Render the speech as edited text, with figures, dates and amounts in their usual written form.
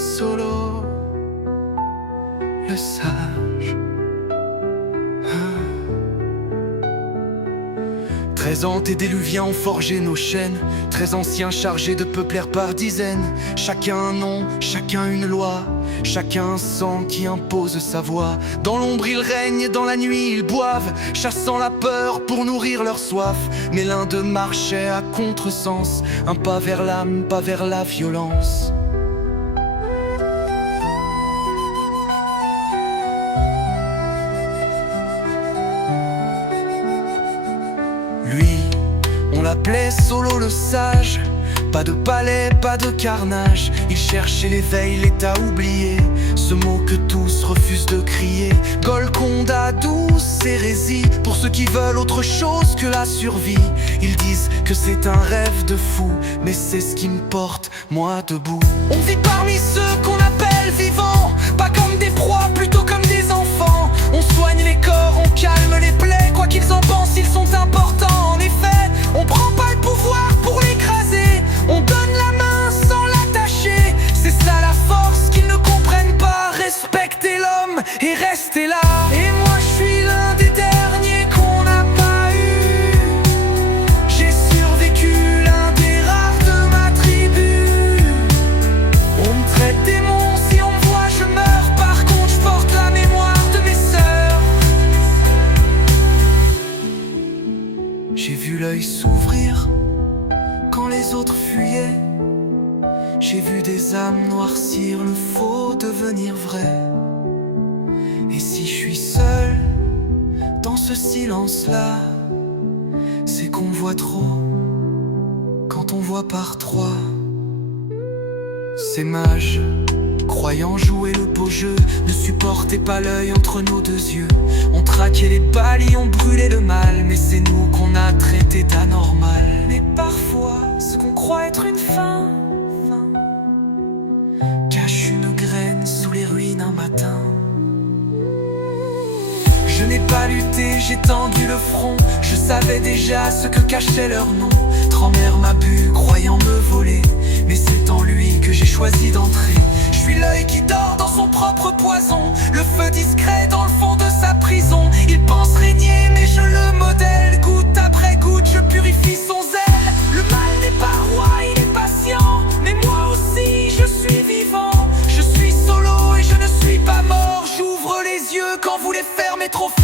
solo, le sage. 13 antédiluviens ont forgé nos chaînes, 13 anciens chargés de peupler par dizaines. Chacun un nom, chacun une loi, chacun un sang qui impose sa voix. Dans l'ombre ils règnent et dans la nuit ils boivent, chassant la peur pour nourrir leur soif. Mais l'un d'eux marchait à contresens, un pas vers l'âme, pas vers la violence. Lui, on l'appelait Solo le sage. Pas de palais, pas de carnage. Il cherchait l'éveil, l'état oublié, ce mot que tous refusent de crier. Golconda, douce hérésie, pour ceux qui veulent autre chose que la survie. Ils disent que c'est un rêve de fou, mais c'est ce qui me porte, moi, debout. On vit parmi ceux qu'on appelle vivants, pas comme des proies, plutôt comme des enfants. On soigne les corps, on calme les plaies, quoi qu'ils en pensent, ils sont importants. En effet, on prend pas le pouvoir pour l'écraser, on donne la main sans l'attacher. C'est ça la force qu'ils ne comprennent pas. Respectez l'homme et restez là. Et moi je suis l'un des derniers qu'on n'a pas eu. J'ai survécu, l'un des rares de ma tribu. On me traite démon, si on me voit je meurs. Par contre je porte la mémoire de mes sœurs. J'ai vu l'œil s'ouvrir quand les autres fuyaient. J'ai vu des âmes noircir, le faux devenir vrai. Et si je suis seul dans ce silence-là, c'est qu'on voit trop quand on voit par trois. Ces mages, croyant jouer le beau jeu, ne supportaient pas l'œil entre nos deux yeux. On traquait les balis, on brûlait le mal, mais c'est nous qu'on a traité d'anormal. Mais parfois, ce qu'on croit être une fin cache une graine sous les ruines un matin. Je n'ai pas lutté, j'ai tendu le front. Je savais déjà ce que cachait leur nom. Tranmère m'a bu, croyant me voler, mais c'est en lui que j'ai choisi d'entrer. Je suis l'œil qui dort dans son propre poison, le feu discret dans le fond de sa prison. Il pense régner, mais je le modèle. Goutte après goutte, je purifie son zèle. Le mal n'est pas roi, il est patient, mais moi aussi, je suis vivant. Je suis solo et je ne suis pas mort. J'ouvre les yeux quand vous les fermez trop fort.